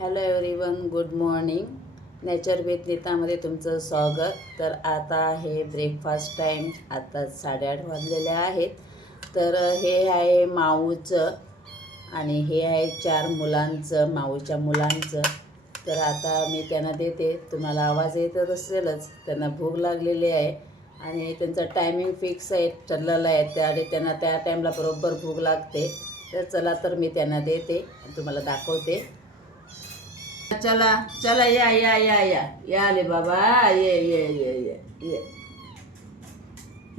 Hello everyone, good morning. Nature with नीतामध्ये तुमचं स्वागत. तर आता आहे ब्रेकफास्ट टाईम. आता 8:30 वाजलेले आहेत. तर हे आहे माऊचं आणि हे आहे 4 मुलांचं, माऊच्या मुलांचं. तर आता मी त्यांना देते. तुम्हाला आवाज येतच असेलच, त्यांना भूक लागलेली आहे आणि त्यांचा टायमिंग फिक्स आहे, ठरलेला आहे. त्याआधी त्यांना त्या टाईमला बरोबर भूक लागते. तर चला, तर मी त्यांना देते आणि तुम्हाला दाखवते. चला चला, या या या या या आले बाबा, ये ये ये ये ये.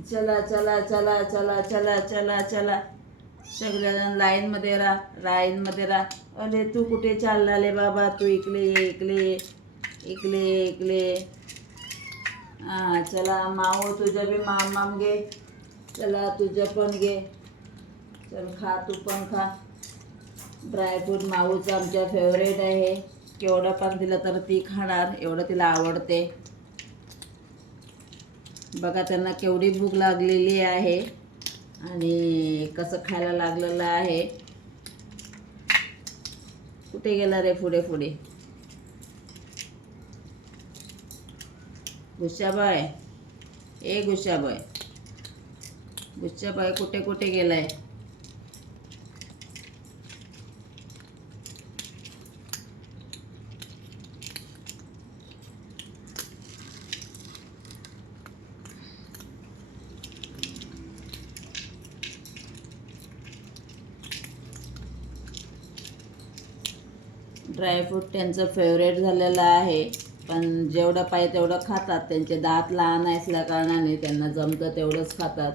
चला चला चला चला चला चला चला, सगळेजण लाईनमध्ये राहा, लाईनमध्ये राहा. अरे तू कुठे चालला बाबा? तू इकडे ये, इकडे ये, इकडे ये, इकडे. हां चला माऊ, तुझं बी माम घे. चला तुझं पण घे. चल खा, तू पण खा. ड्रायफ्रूट माऊचं आमच्या फेवरेट आहे. केवढं पण दिलं तर ती खाणार, एवढं तिला आवडते. बघा त्यांना केवढी भूक लागलेली आहे आणि कसं खायला लागलेलं आहे. कुठे गेला रे? पुढे पुढे. गुस्साबाई, ए गुस्साबाई, गुस्साबाई कुठे कुठे गेलाय? ड्रायफ्रूट त्यांचं फेवरेट झालेलं आहे, पण जेवढं पाहिजे तेवढं खातात. त्यांचे दात लहान असल्या कारणाने त्यांना जमतं तेवढंच खातात.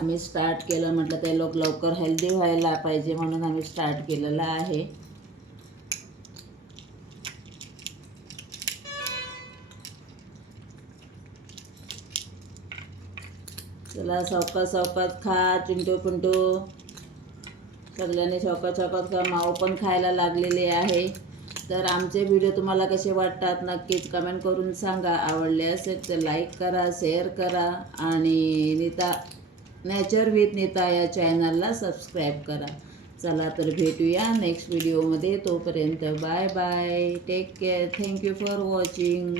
आम्ही स्टार्ट केलं, म्हटलं ते लोक लवकर हेल्दी व्हायला पाहिजे म्हणून आम्ही स्टार्ट केलेलं आहे. चला सावकाश सावकाश खा, चिंटू पिंटू. सगळ्यांनी सावकाश सावकाश खा. माऊ पण खायला लागलेले आहे. तर आमचे व्हिडिओ तुम्हाला कसे वाटतात नक्कीच कमेंट करून सांगा. आवडले असेल तर लाईक करा, शेअर करा आणि नेचर विथ नीता या चॅनलला सबस्क्राईब करा. चला तर भेटूया नेक्स्ट व्हिडिओमध्ये. तोपर्यंत bye bye, take care, thank you for watching.